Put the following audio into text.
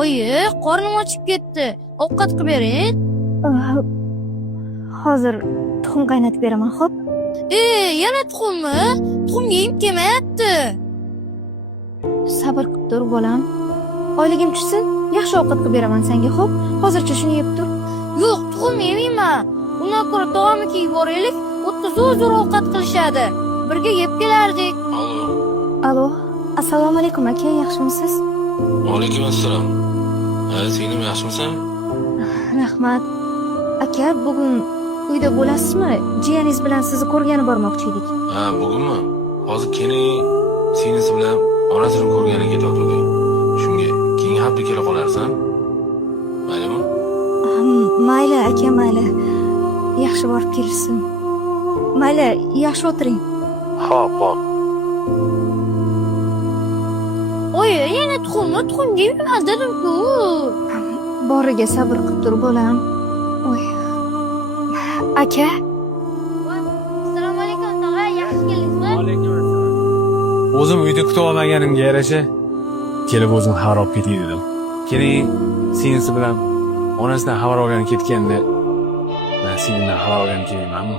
Oyi, qornim ochib ketdi. Ovqat qilib bering. Hozir tuxum qaynatib beraman, xo'p? Yana tuxummi? Tuxum yeyib kelmayapti. Sabr qilib tur, bolam. Oyligim tushsin, yaxshi ovqat qilib beraman senga, xo'p? Hozircha shuni yeb tur. Yo'q, tuxum yemayman. Undan ko'ra tog'amnikiga yuboraylik. O'tda zo'r ovqat qilishadi. Birga yeb kelardik. Alo. Assalomu alaykum aka, yaxshimisiz? Alaykum assalom. Singlim yaxshimisan? Rahmat. Aka, bugun uyda bo'lasizmi? Jiyaningiz bilan sizni ko'rgani bormoqchi edik. Bugunmi? Hozir keling, singlisi bilan onasini ko'rgani ketyapti. Shunga keyin hafta kela qolarsan. Maylimi? Mayli aka, mayli. Yaxshi borib kelsin. Mayli, yaxshi o'tiring. Xo'p. Oyi, yana tuxummi? Tuxum yeyman dedim-ku. Boriga sabr qilib tur, bolam. Oy. Aka, Assalomu alaykum, tog'a, yaxshi keldingizmi? Alaykum assalom. O'zim uyda kutib olmaganimga yarasha kelib o'zim xabar olib ketay dedim. Keling, singlisi bilan onasidan xabar olgani ketganda men singlimdan xabar olgani kelmaymanmi?